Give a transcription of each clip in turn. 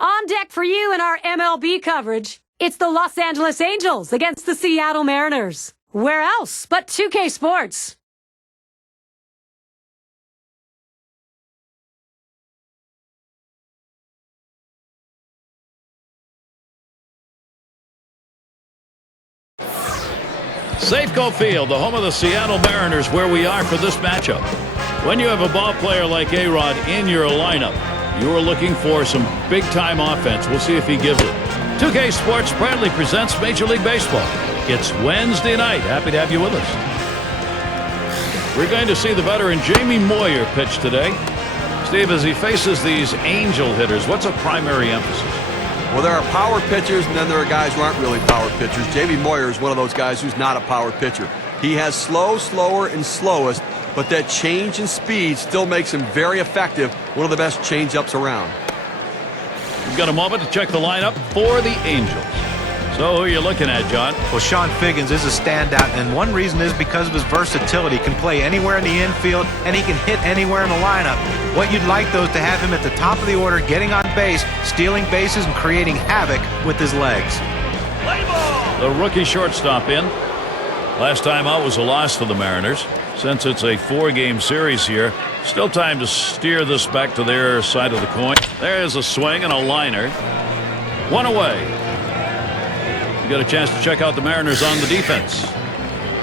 On deck for you in our MLB coverage, it's the Los Angeles Angels against the Seattle Mariners. Where else but 2K Sports? Safeco Field, the home of the Seattle Mariners, where we are for this matchup. When you have a ball player like A-Rod in your lineup, you are looking for some big-time offense. We'll see if he gives it. 2K Sports proudly presents Major League Baseball. It's Wednesday night. Happy to have you with us. We're going to see the veteran Jaime Moyer pitch today. Steve, as he faces these Angel hitters, what's a primary emphasis? Well, there are power pitchers, and then there are guys who aren't really power pitchers. Jaime Moyer is one of those guys who's not a power pitcher. He has slow, slower, and slowest, but that change in speed still makes him very effective. One of the best change-ups around. We've got a moment to check the lineup for the Angels. So who are you looking at, John? Well, Sean Figgins is a standout, and one reason is because of his versatility. He can play anywhere in the infield, and he can hit anywhere in the lineup. What you'd like, though, is to have him at the top of the order, getting on base, stealing bases, and creating havoc with his legs. The rookie shortstop in. Last time out was a loss for the Mariners. Since it's a 4-game series here, still time to steer this back to their side of the coin. There's a swing and a liner. One away. You got a chance to check out the Mariners on the defense.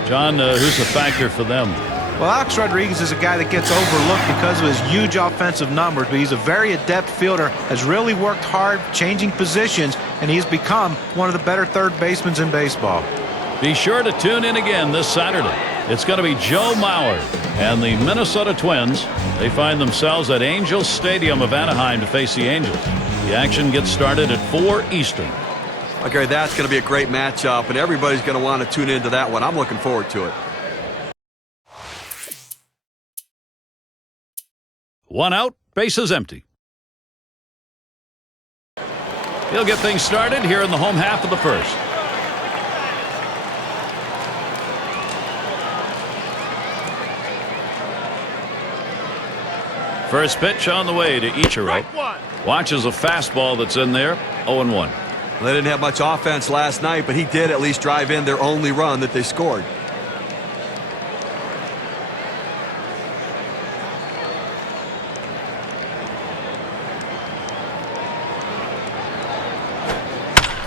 John, who's the factor for them? Well, Alex Rodriguez is a guy that gets overlooked because of his huge offensive numbers, but he's a very adept fielder, has really worked hard changing positions, and he's become one of the better third basemen in baseball. Be sure to tune in again this Saturday. It's going to be Joe Moyer and the Minnesota Twins. They find themselves at Angels Stadium of Anaheim to face the Angels. The action gets started at 4 Eastern. Okay, that's going to be a great matchup, and everybody's going to want to tune into that one. I'm looking forward to it. One out, bases empty. He'll get things started here in the home half of the first. First pitch on the way to Ichiro. Watches a fastball that's in there, 0-1. Well, they didn't have much offense last night, but he did at least drive in their only run that they scored.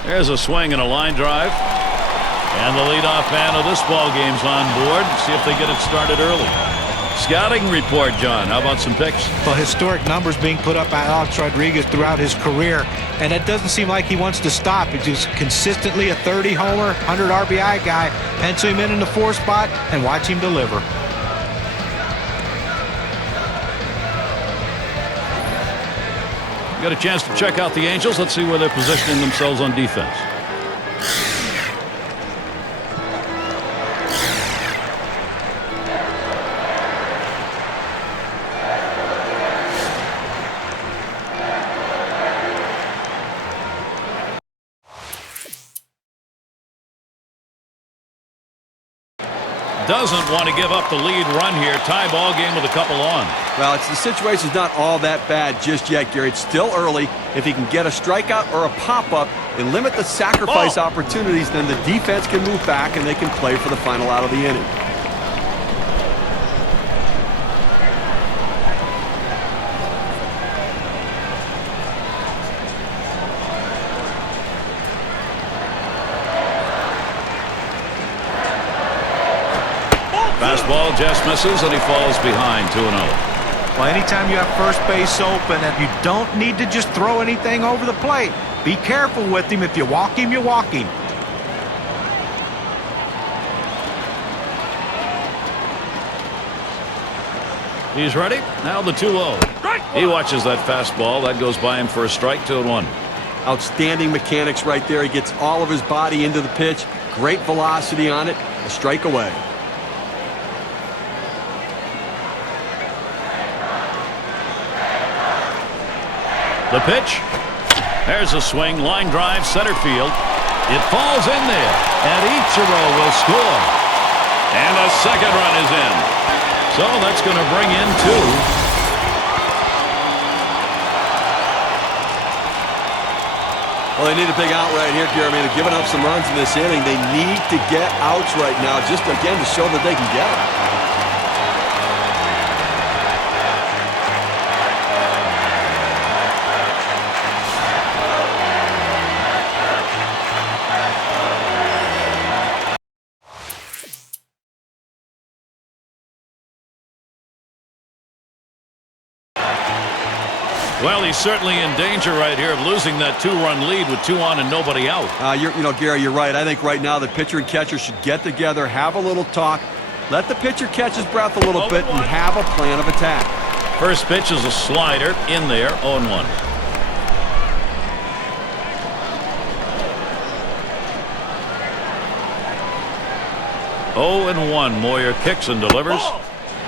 There's a swing and a line drive. And the leadoff man of this ball game's on board. See if they get it started early. Scouting report, John. How about some picks? Well, historic numbers being put up by Alex Rodriguez throughout his career, and it doesn't seem like he wants to stop. He's just consistently a 30-homer, 100 RBI guy. Pencil him in the 4 spot and watch him deliver. Got a chance to check out the Angels. Let's see where they're positioning themselves on defense. Doesn't want to give up the lead run here. Tie ball game with a couple on. Well, the situation's not all that bad just yet, Gary. It's still early. If he can get a strikeout or a pop-up and limit the sacrifice opportunities, then the defense can move back and they can play for the final out of the inning. Fastball just misses, and he falls behind 2-0. Well, anytime you have first base open, and you don't need to just throw anything over the plate. Be careful with him. If you walk him, you walk him. He's ready. Now the 2-0. He watches that fastball. That goes by him for a strike, 2-1. Outstanding mechanics right there. He gets all of his body into the pitch. Great velocity on it. A strike away. The pitch. There's a swing. Line drive, center field. It falls in there. And Ichiro will score. And a second run is in. So that's going to bring in 2. Well, they need a big out right here, Jeremy. They're giving up some runs in this inning. They need to get outs right now, just again to show that they can get them. Well, he's certainly in danger right here of losing that 2-run lead with 2 on and nobody out. Gary, you're right. I think right now the pitcher and catcher should get together, have a little talk, let the pitcher catch his breath a little bit, and have a plan of attack. First pitch is a slider in there, 0-1. Oh and 1. Moyer kicks and delivers.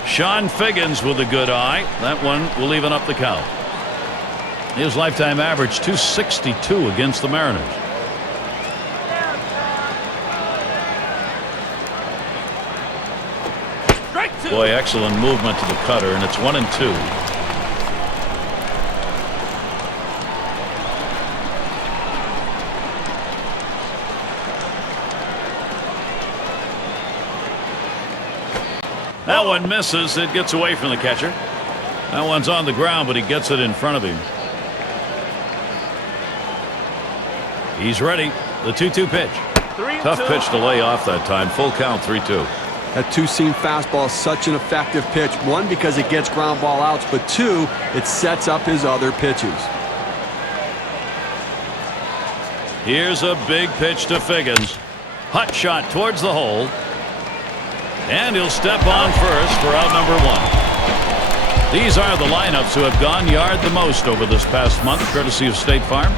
Sean Figgins with a good eye. That one will even up the count. His lifetime average 262 against the Mariners. Boy, excellent movement to the cutter, and it's 1-2. That one misses. It gets away from the catcher. That one's on the ground, but he gets it in front of him. He's ready. The 2-2 pitch. Tough pitch to lay off that time. Full count, 3-2. That two-seam fastball is such an effective pitch. One, because it gets ground ball outs, but two, it sets up his other pitches. Here's a big pitch to Figgins. Hot shot towards the hole. And he'll step on first for out number 1. These are the lineups who have gone yard the most over this past month, courtesy of State Farm.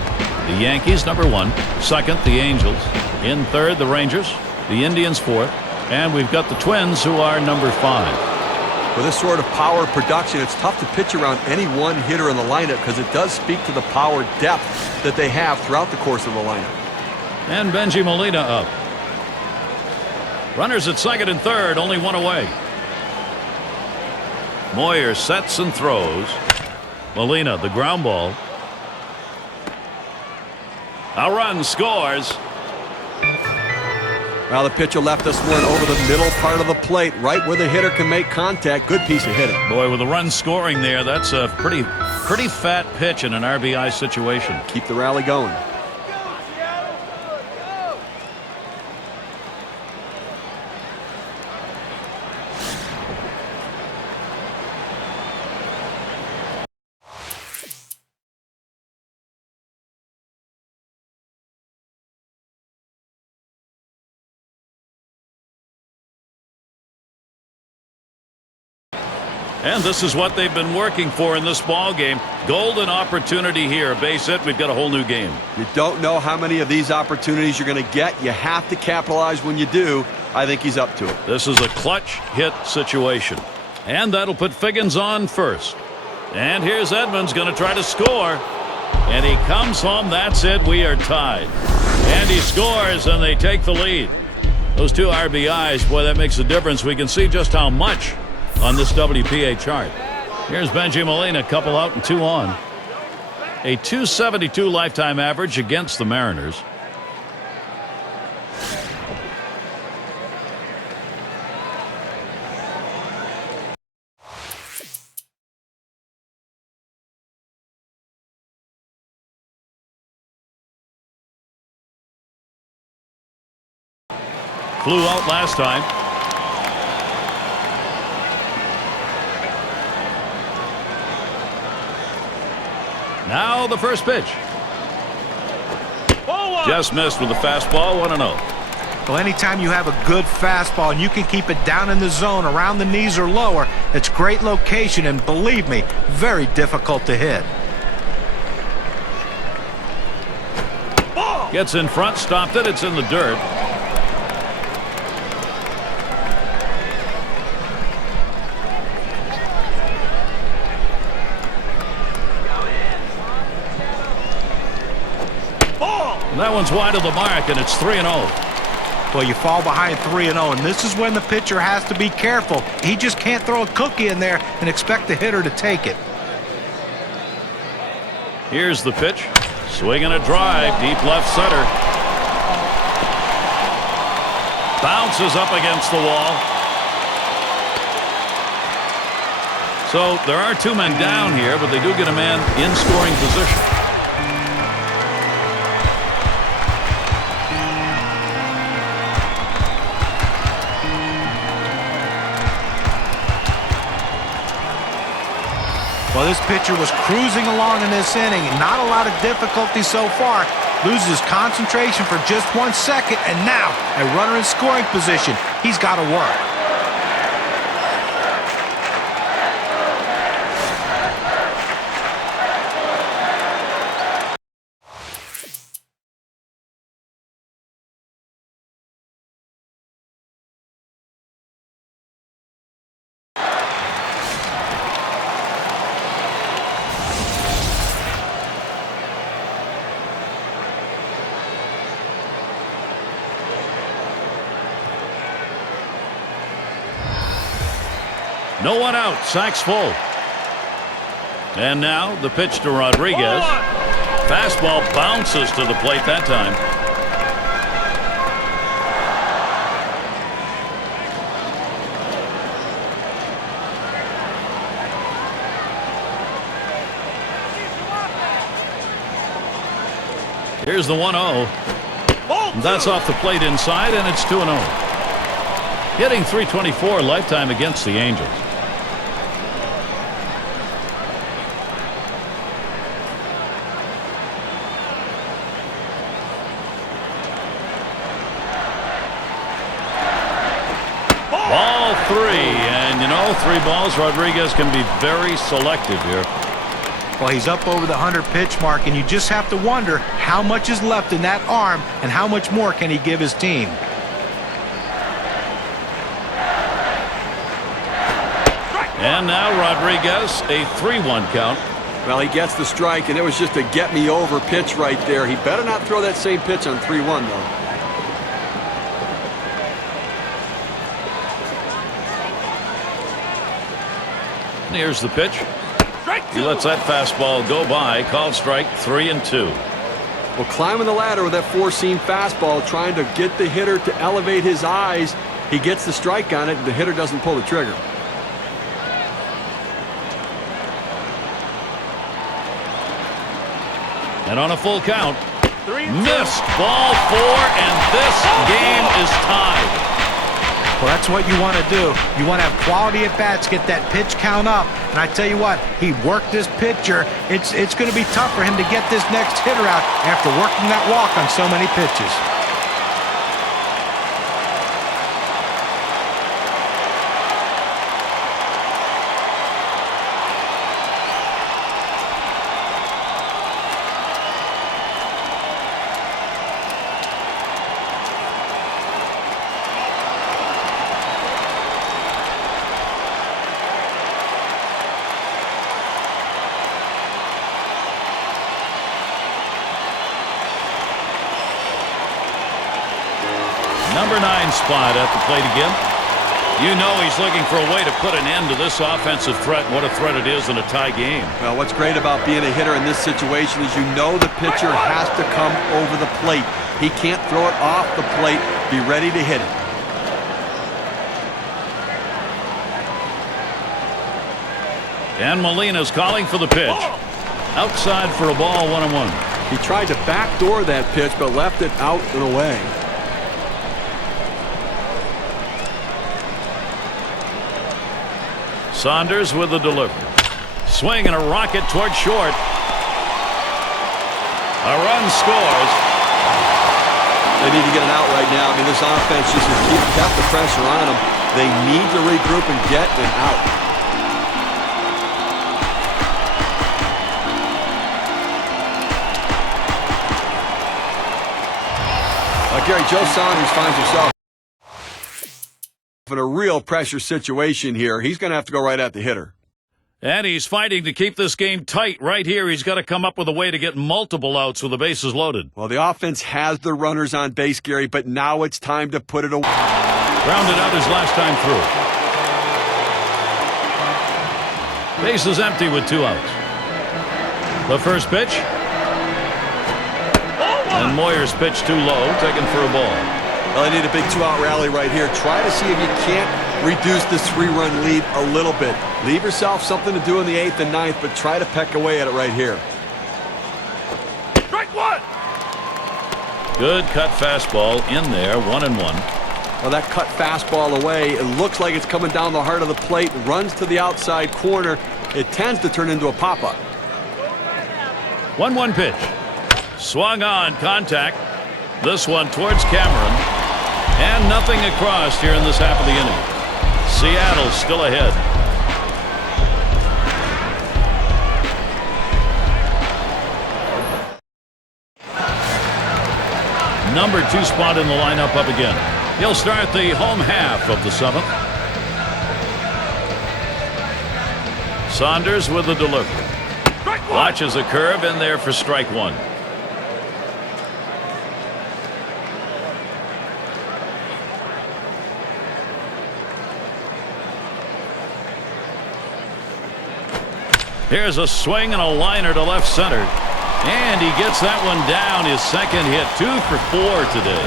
The Yankees, number 1. Second, the Angels. In third, the Rangers. The Indians, 4th. And we've got the Twins, who are number 5. With this sort of power production, it's tough to pitch around any one hitter in the lineup because it does speak to the power depth that they have throughout the course of the lineup. And Benji Molina up. Runners at second and third, only 1 away. Moyer sets and throws. Molina, the ground ball. A run scores. Well, the pitcher left this one over the middle part of the plate, right where the hitter can make contact. Good piece of hitting. Boy, with the run scoring there, that's a pretty fat pitch in an RBI situation. Keep the rally going. And this is what they've been working for in this ball game. Golden opportunity here. Base hit. We've got a whole new game. You don't know how many of these opportunities you're going to get. You have to capitalize when you do. I think he's up to it. This is a clutch hit situation. And that'll put Figgins on first. And here's Edmonds going to try to score. And he comes home. That's it. We are tied. And he scores, and they take the lead. Those 2 RBIs, boy, that makes a difference. We can see just how much on this WPA chart. Here's Benji Molina, couple out and 2 on. A 272 lifetime average against the Mariners. Flew out last time. Now the first pitch. Just missed with the fastball, 1-0. Well, anytime you have a good fastball and you can keep it down in the zone around the knees or lower, it's great location and, believe me, very difficult to hit. Gets in front, stopped it. It's in the dirt. That one's wide of the mark, and it's 3-0. Well, you fall behind 3-0, and this is when the pitcher has to be careful. He just can't throw a cookie in there and expect the hitter to take it. Here's the pitch. Swinging a drive, deep left center. Bounces up against the wall. So there are two men down here, but they do get a man in scoring position. Well, this pitcher was cruising along in this inning. Not a lot of difficulty so far. Loses concentration for just 1 second, and now a runner in scoring position. He's got to work. No one out. Sack's full. And now the pitch to Rodriguez. Fastball bounces to the plate that time. Here's the 1-0. That's off the plate inside, and it's 2-0. Hitting .324 lifetime against the Angels. Ball 3, and you know, 3 balls. Rodriguez can be very selective here. Well, he's up over the 100-pitch mark, and you just have to wonder how much is left in that arm and how much more can he give his team. And now Rodriguez, a 3-1 count. Well, he gets the strike, and it was just a get-me-over pitch right there. He better not throw that same pitch on 3-1, though. And here's the pitch. He lets that fastball go by. Called strike 3-2. Well, climbing the ladder with that four-seam fastball, trying to get the hitter to elevate his eyes. He gets the strike on it, and the hitter doesn't pull the trigger. And on a full count, missed ball 4, and this game is tied. Well, that's what you want to do. You want to have quality at bats, get that pitch count up. And I tell you what, he worked this pitcher. It's going to be tough for him to get this next hitter out after working that walk on so many pitches. Number 9 spot at the plate again. You know he's looking for a way to put an end to this offensive threat. What a threat it is in a tie game. Well, what's great about being a hitter in this situation is you know the pitcher has to come over the plate. He can't throw it off the plate. Be ready to hit it. And Molina's calling for the pitch. Outside for a ball, 1-1. He tried to backdoor that pitch, but left it out and away. Saunders with the delivery. Swing and a rocket toward short. A run scores. They need to get an out right now. I mean, this offense just has kept the pressure on them. They need to regroup and get an out. Gary, Joe Saunders finds himself in a real pressure situation here. He's going to have to go right at the hitter. And he's fighting to keep this game tight right here. He's got to come up with a way to get multiple outs with the bases loaded. Well, the offense has the runners on base, Gary, but now it's time to put it away. Grounded out his last time through. Base is empty with 2 outs. The first pitch. And Moyer's pitch too low, taken for a ball. Well, I need a big 2-out rally right here. Try to see if you can't reduce this 3-run lead a little bit. Leave yourself something to do in the 8th and 9th, but try to peck away at it right here. Strike one! Good cut fastball in there, 1-1. Well, that cut fastball away, it looks like it's coming down the heart of the plate, runs to the outside corner. It tends to turn into a pop-up. 1-1 pitch. Swung on, contact. This one towards Cameron. And nothing across here in this half of the inning. Seattle still ahead. Number 2 spot in the lineup up again. He'll start the home half of the 7th. Saunders with the delivery. Watches a curve in there for strike 1. Here's a swing and a liner to left center. And he gets that one down. His second hit, 2 for 4 today.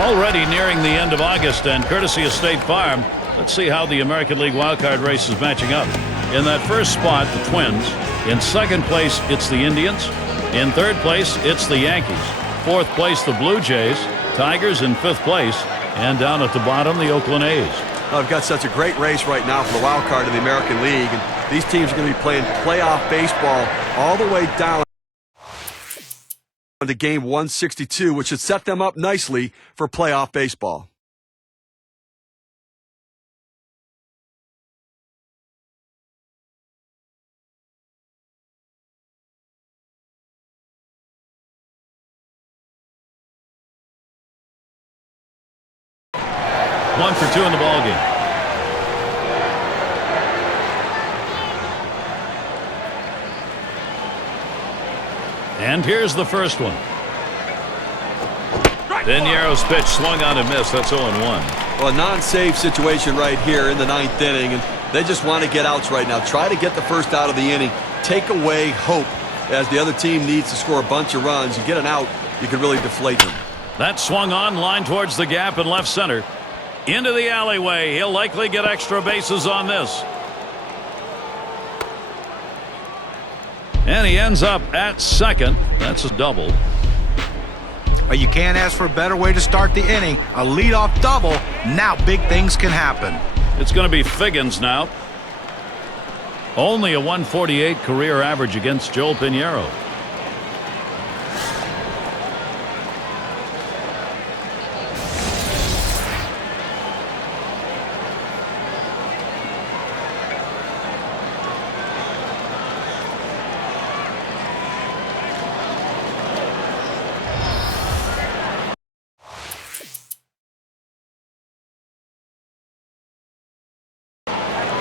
Already nearing the end of August, and courtesy of State Farm, let's see how the American League wildcard race is matching up. In that first spot, the Twins. In second place, it's the Indians. In third place, it's the Yankees. Fourth place, the Blue Jays. Tigers in 5th place. And down at the bottom, the Oakland A's. Well, I've got such a great race right now for the wild card of the American League. And these teams are going to be playing playoff baseball all the way down to game 162, which should set them up nicely for playoff baseball. One for 2 in the ball game. And here's the first one. Pinero's pitch swung on and missed. That's 0-1. Well, a non-save situation right here in the 9th inning, and they just want to get outs right now. Try to get the first out of the inning. Take away hope as the other team needs to score a bunch of runs. You get an out, you can really deflate them. That swung on, line towards the gap in left center. Into the alleyway. He'll likely get extra bases on this. And he ends up at second. That's a double. You can't ask for a better way to start the inning. A leadoff double. Now big things can happen. It's going to be Figgins now. Only a 148 career average against Joel Pinheiro.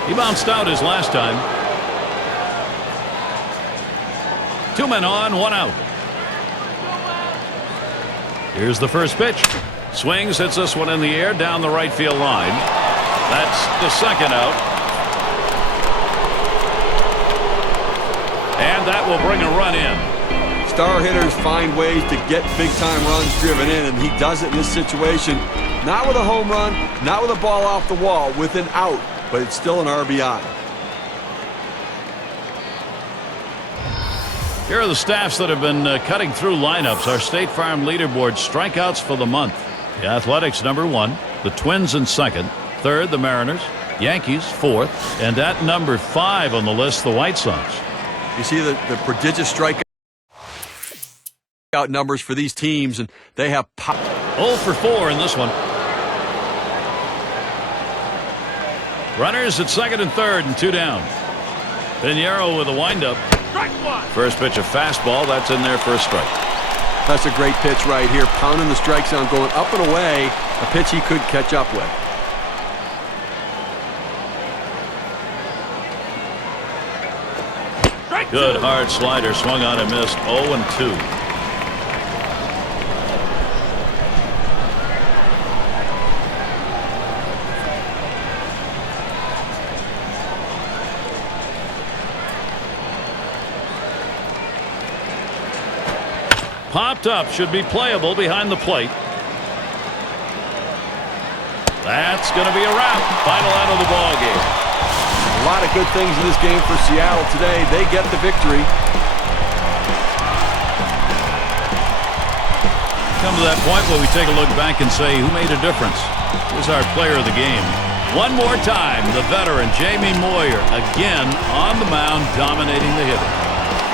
He bounced out his last time. 2 men on, 1 out. Here's the first pitch. Swings, hits this one in the air down the right field line. That's the second out. And that will bring a run in. Star hitters find ways to get big-time runs driven in, and he does it in this situation. Not with a home run, not with a ball off the wall, with an out. But it's still an RBI. Here are the staffs that have been cutting through lineups. Our State Farm leaderboard strikeouts for the month. The Athletics number 1, the Twins in 2nd, 3rd the Mariners, Yankees 4th, and at number 5 on the list, the White Sox. You see the prodigious strikeout numbers for these teams, and they have 0 for 4 in this one. Runners at 2nd and 3rd and 2 down. Pinheiro with a windup. First pitch, a fastball. That's in there for a strike. That's a great pitch right here. Pounding the strike zone, going up and away. A pitch he couldn't catch up with. Good hard slider, swung on and missed. 0-2. Popped up. Should be playable behind the plate. That's going to be a wrap. Final out of the ball game. A lot of good things in this game for Seattle today. They get the victory. Come to that point where we take a look back and say, who made a difference? Who's our player of the game? One more time, the veteran Jaime Moyer again on the mound, dominating the hitting.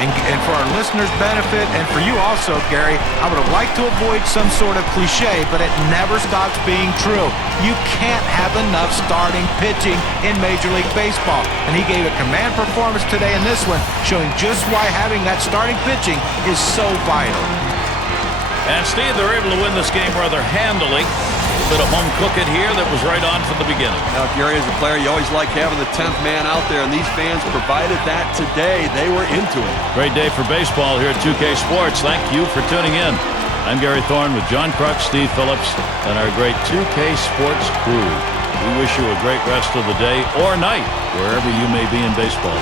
And for our listeners' benefit, and for you also, Gary, I would have liked to avoid some sort of cliche, but it never stops being true. You can't have enough starting pitching in Major League Baseball. And he gave a command performance today in this one, showing just why having that starting pitching is so vital. And Steve, they're able to win this game rather handily. A bit of home cooking here that was right on from the beginning. Now, Gary, as a player, you always like having the 10th man out there, and these fans provided that today. They were into it. Great day for baseball here at 2K Sports. Thank you for tuning in. I'm Gary Thorne with John Crux, Steve Phillips, and our great 2K Sports crew. We wish you a great rest of the day or night, wherever you may be in baseball.